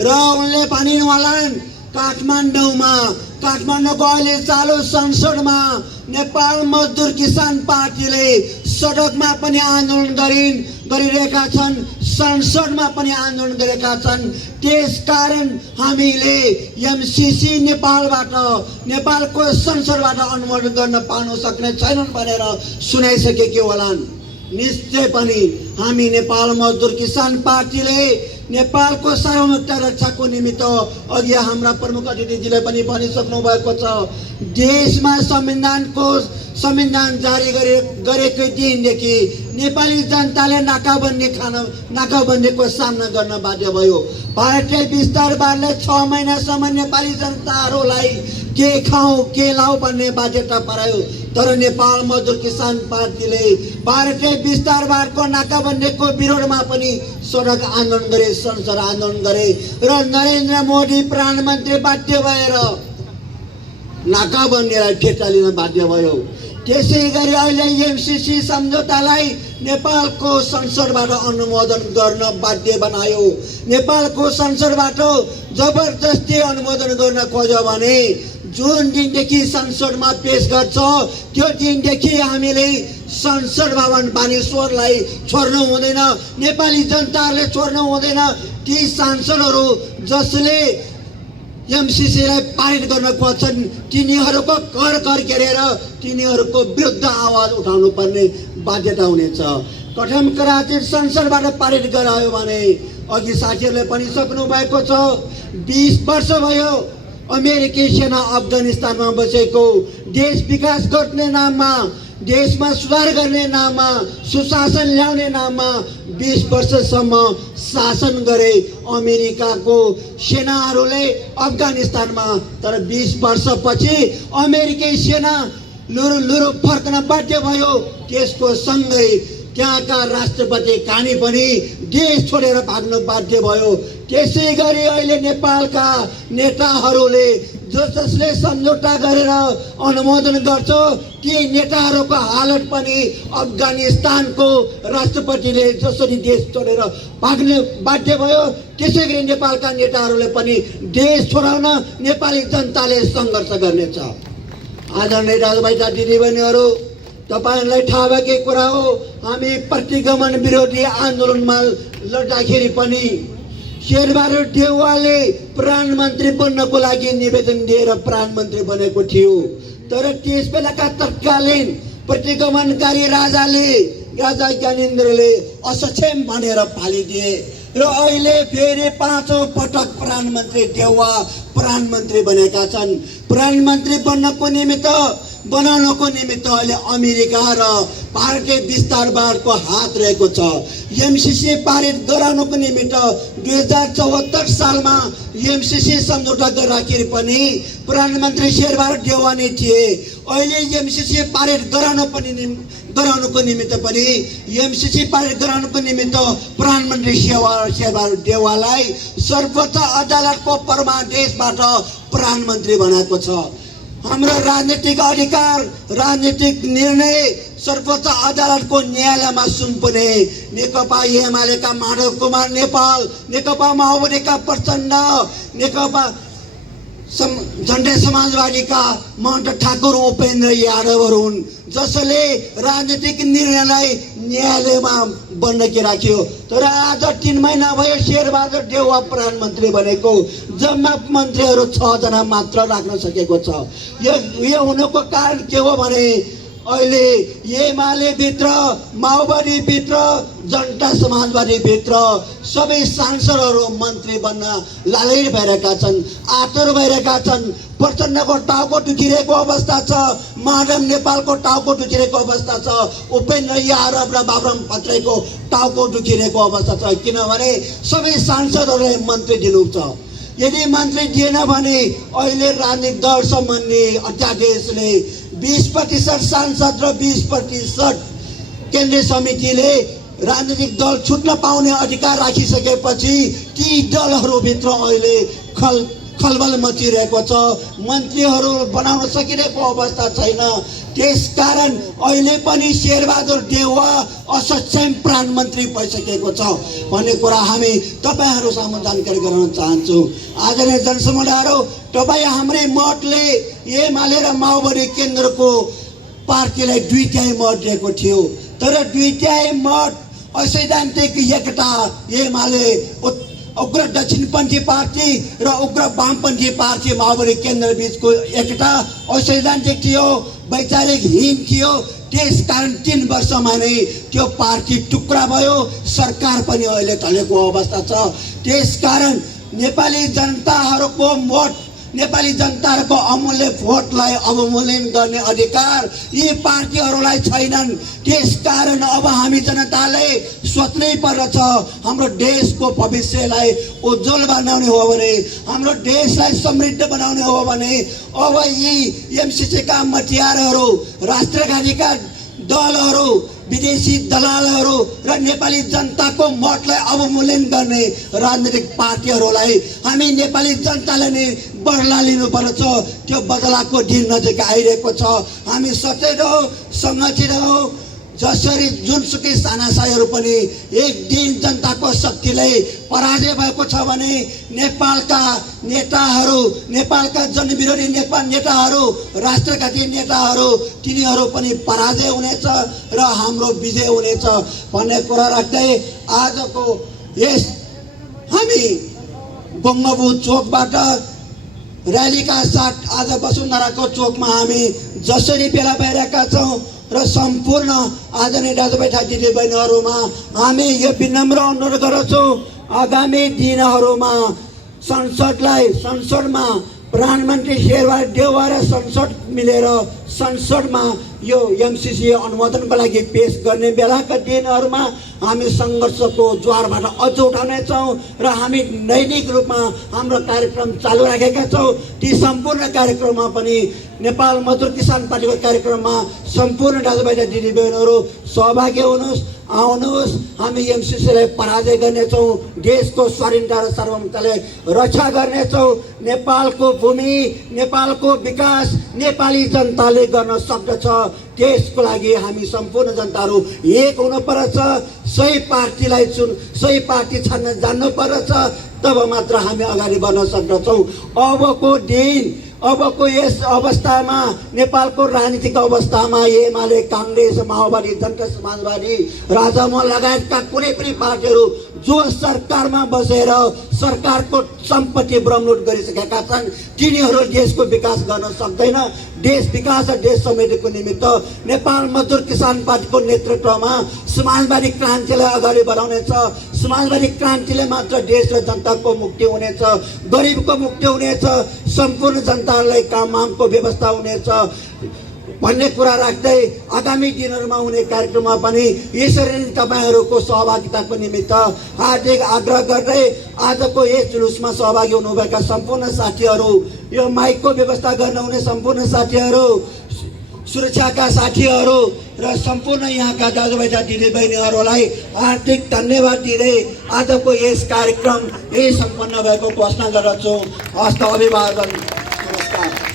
र उनले भनिन् होलान् काठमाडौँको अहिले चालु संसदमा नेपाल मजदुर किसान पार्टीले सडकमा पनि आन्दोलन गरिरहेका छन्, संसदमा पनि आन्दोलन गरेका छन्। त्यसकारण हामीले एमसीसी नेपालको संसदबाट अनुमोदन गर्न पाउन सक्ने छैनन् भनेर सुनाइसकेकी होलान्। निश्चय पनि हामी नेपाल मजदुर किसान पार्टीले नेपालको सार्वभौमिकता रक्षाको निमित्त अघि हाम्रा प्रमुख अतिथिजीले पनि भनिसक्नु भएको छ, देशमा संविधान जारी गरेको दिनदेखि नेपाली जनताले नाकाबन्दीको सामना गर्न बाध्य भयो। भारतीय विस्तारवादले 6 महिनासम्म नेपाली जनताहरूलाई के खाऊ के लाऊ भन्ने बाध्यता परायो, तर नेपाल मजदुर किसान पार्टीले भारतीय विस्तारवादको नाकाबन्दीको विरोधमा पनि सडक आन्दोलन गरे, संसद आन्दोलन गरे र नरेन्द्र मोदी प्रधानमन्त्री बाध्य भएर नाकाबन्दीलाई फिर्ता लिन बाध्य भयो। त्यसै गरी अहिले एमसीसी सम्झौतालाई नेपालको संसदबाट अनुमोदन गर्न बाध्य बनायो। नेपालको संसदबाट जबरजस्ती अनुमोदन गर्न खोज्यो भने जुन दिनदेखि संसदमा पेश गर्छ त्यो दिनदेखि हामीले संसद भवन बानेश्वरलाई छोड्नु हुँदैन, नेपाली जनताहरूले छोड्नु हुँदैन। ती सांसदहरू जसले एमसीसीलाई पारित गर्न खोज्छन् तिनीहरूको कर घेरेर तिनीहरूको विरुद्ध आवाज उठाउनु पर्ने बाध्यता हुनेछ। कठम कराचित संसदबाट पारित गरायो भने अघि साथीहरूले पनि सक्नु भएको छ, 20 वर्ष भयो अमेरिकी सेना अफगानिस्तानमा बसेको, देश विकास गर्ने नाममा, देशमा सुधार गर्ने नाममा, सुशासन ल्याउने नाममा 20 वर्षसम्म शासन गरे अमेरिकाको सेनाहरूले अफगानिस्तानमा। तर 20 वर्षपछि अमेरिकी सेना लुरु फर्कन बाध्य भयो। त्यसको सँगै त्यहाँका राष्ट्रपति कामी पनि देश छोडेर भाग्न बाध्य भयो। त्यसै गरी अहिले नेपालका नेताहरूले जसले सम्झौता गरेर अनुमोदन गर्छ, ती नेताहरूको हालत पनि अफगानिस्तानको राष्ट्रपतिले जसरी देश छोडेर भाग्न बाध्य भयो, त्यसै गरी नेपालका नेताहरूले पनि देश छोडाउन नेपाली जनताले सङ्घर्ष गर्नेछ। आदरणीय दाजुभाइ दिदीबहिनीहरू, तपाईहरुलाई थाहा भएकै कुरा हो, हामी प्रतिगमन विरोधी आन्दोलनमा लड्दाखेरि पनि शेरबहादुर देउवाले प्रधानमन्त्री बन्नको लागि निवेदन दिएर प्रधानमन्त्री बनेको थियो। तर त्यसबेलाका तत्कालीन प्रतिगमनकारी राजा ज्ञानेन्द्रले असक्षम भनेर फालिदिए र अहिले फेरि 5औं पटक प्रधानमन्त्री देउवा प्रधानमन्त्री बनेका छन्। प्रधानमन्त्री बनाउनको निमित्त अहिले अमेरिका र भारतीय विस्तारवादको हात रहेको छ। एमसीसी पारित गराउनको निमित्त 2074 सालमा एमसीसी सम्झौता गर्दाखेरि पनि प्रधानमन्त्री शेरबहादुर देउवा नै थिए। अहिले एमसीसी पारित गराउनको निमित्त पनि एमसीसी पारित गराउनको निमित्त प्रधानमन्त्री शेरबहादुर देउवालाई सर्वोच्च अदालतको परमादेशबाट प्रधानमन्त्री बनाएको छ। हाम्रो राजनीतिक अधिकार, राजनीतिक निर्णय सर्वोच्च अदालतको न्यायालयमा सुम्पने नेकपा एमालेका माधव कुमार नेपाल, नेकपा माओवादीका प्रचण्ड, नेकपा झन्डे समाजवादीका महन्त ठाकुर उपेन्द्र यादवहरू हुन्, जसले राजनीतिक निर्णयलाई न्यायालयमा बन्नकी राख्यो। तर आज 3 महिना भयो शेरबहादुर देउवा प्रधानमन्त्री बनेको। जम्मा मन्त्रीहरू 6 जना मात्र राख्न सकेको छ। यो हुनुको कारण के हो भने अहिले एमाले भित्र, माओवादी भित्र, जनता समाजवादी भित्र सबै सांसदहरू मन्त्री बन्न लालैर भइरहेका छन्, आतुर भइरहेका छन्। प्रचण्डको टाउको दुखिरहेको अवस्था छ, माधव नेपालको टाउको दुखिरहेको अवस्था छ, उपेन्द्र यादव र बाबुराम भट्टराईको टाउको दुखिरहेको अवस्था छ। किनभने सबै सांसदहरूलाई मन्त्री दिनु छ। यदि मन्त्री दिएन भने अहिले राजनीतिक दल सम्बन्धी अध्यादेशले 20% सांसद र 20% केन्द्रीय समितिले राजनीतिक दल छुट्न पाउने अधिकार राखिसकेपछि ती दलहरूभित्र अहिले खलबल मचिरहेको छ। मन्त्रीहरू बनाउन सकिरहेको अवस्था छैन। त्यसकारण अहिले पनि शेरबहादुर देउवा असक्षम प्रधानमन्त्री भइसकेको छ भन्ने कुरा हामी तपाईहरुसँग जानकारी गराउन चाहन्छु। आदरणीय जनसमुदायहरू, तपाई हाम्रै मतले एमाले र माओवादी केन्द्रको पार्टीलाई 2/3 मत दिएको थियो। तर 2/3 मत असैद्धान्तिक एकता एमाले उग्र दक्षिणपन्थी पार्टी र उग्र वामपन्थी पार्टी माओवादी केन्द्र बीचको एकता असैद्धान्तिक थियो, वैचारिकहीन थियो। त्यसकारण 3 वर्षमा नै त्यो पार्टी टुक्रा भयो, सरकार पनि अहिले ढलेको अवस्था छ। त्यसकारण नेपाली जनताहरूको मत, नेपाली जनताहरूको अमूल्य भोटलाई अवमूल्यन गर्ने अधिकार यी पार्टीहरूलाई छैनन्। त्यसकारण अब हामी जनताले सोच्नै पर्दछ, हाम्रो देशको भविष्यलाई उज्जवल बनाउने हो भने, हाम्रो देशलाई समृद्ध बनाउने हो भने अब यी एमसीसीका मटियारहरू, राष्ट्रघातीका दलहरू, विदेशी दलालहरू र नेपाली जनताको मतलाई अवमूल्यन गर्ने राजनीतिक पार्टीहरूलाई हामी नेपाली जनताले नै बदला लिनुपर्छ। त्यो बदलाको दिन नजिक आइरहेको छ। हामी सचेत हौ, संगठित हौ। जसरी जुनसुकै सानासाईहरू पनि एक दिन जनताको शक्तिलाई पराजय भएको छ भने नेपालका नेताहरू, नेपालका जनविरोधी नेताहरू, राष्ट्रघाती नेताहरू, तिनीहरू पनि पराजय हुनेछ र हाम्रो विजय हुनेछ भन्ने कुरा राख्दै आजको यस हामी बङ्गबन्धु चोकबाट र्यालीका साथ आज वसुन्धराको चोकमा हामी जसरी भेला भइरहेका छौँ र सम्पूर्ण आदरणीय दाजुभाइ दिदीबहिनीहरूमा हामी यो विनम्र अनुरोध गर्छौँ, आगामी दिनहरूमा संसदमा प्रधानमन्त्री शेरबहादुर देउवा र संसद मिलेर संसदमा यो एमसिसी अनुमोदनको लागि पेश गर्ने बेलाका दिनहरूमा हामी सङ्घर्षको ज्वारबाट अझ उठाउनेछौँ र हामी दैनिक रूपमा हाम्रो कार्यक्रम चालु राखेका छौँ। ती सम्पूर्ण कार्यक्रममा पनि नेपाल मजदुर किसान पार्टीको कार्यक्रममा सम्पूर्ण दाजुभाइ र दिदीबहिनीहरू सहभागी हुनुहोस्, आउनुहोस्। हामी एमसिसीलाई पराजय गर्नेछौँ, देशको स्वाधीनता र सार्वभौमतालाई रक्षा गर्नेछौँ। नेपालको भूमि, नेपालको विकास नेपाली जनताले गर्न सक्दछ। त्यसको लागि हामी सम्पूर्ण जनताहरू एक हुनुपर्छ। सही पार्टी छान्न जान्नुपर्छ, तब मात्र हामी अगाडि बढ्न सक्दछौँ। अबको यस अवस्थामा, नेपालको राजनीतिक अवस्थामा एमाले, काङ्ग्रेस, माओवादी, जनता समाजवादी, राजामहल लगायतका कुनै पनि पार्टीहरू जो सरकारमा बसेर सरकारको सम्पत्ति बरामद गरिसकेका छन्, तिनीहरू देशको विकास गर्न सक्दैन। देश विकास र देश समृद्धिको निमित्त नेपाल मजदुर किसान पार्टीको नेतृत्वमा समाजवादी क्रान्तिलाई अगाडि बढाउनेछ। समाजवादी क्रान्तिले मात्र देश र जनताको मुक्ति हुनेछ, गरिबको मुक्ति हुनेछ, सम्पूर्ण जनतालाई कामको व्यवस्था हुनेछ भन्ने कुरा राख्दै आगामी दिनहरूमा हुने कार्यक्रममा पनि यसरी नै तपाईँहरूको सहभागिताको निमित्त हार्दिक आग्रह गर्दै आजको यस जुलुसमा सहभागी हुनुभएका सम्पूर्ण साथीहरू, यो माइकको व्यवस्था गर्नुहुने सम्पूर्ण साथीहरू, सुरक्षाका साथीहरू र सम्पूर्ण यहाँका दाजुभाइ दिदीबहिनीहरूलाई हार्दिक धन्यवाद दिँदै आजको यस कार्यक्रम यही सम्पन्न भएको घोषणा गर्दछु। हस्त अभिवादन, नमस्कार।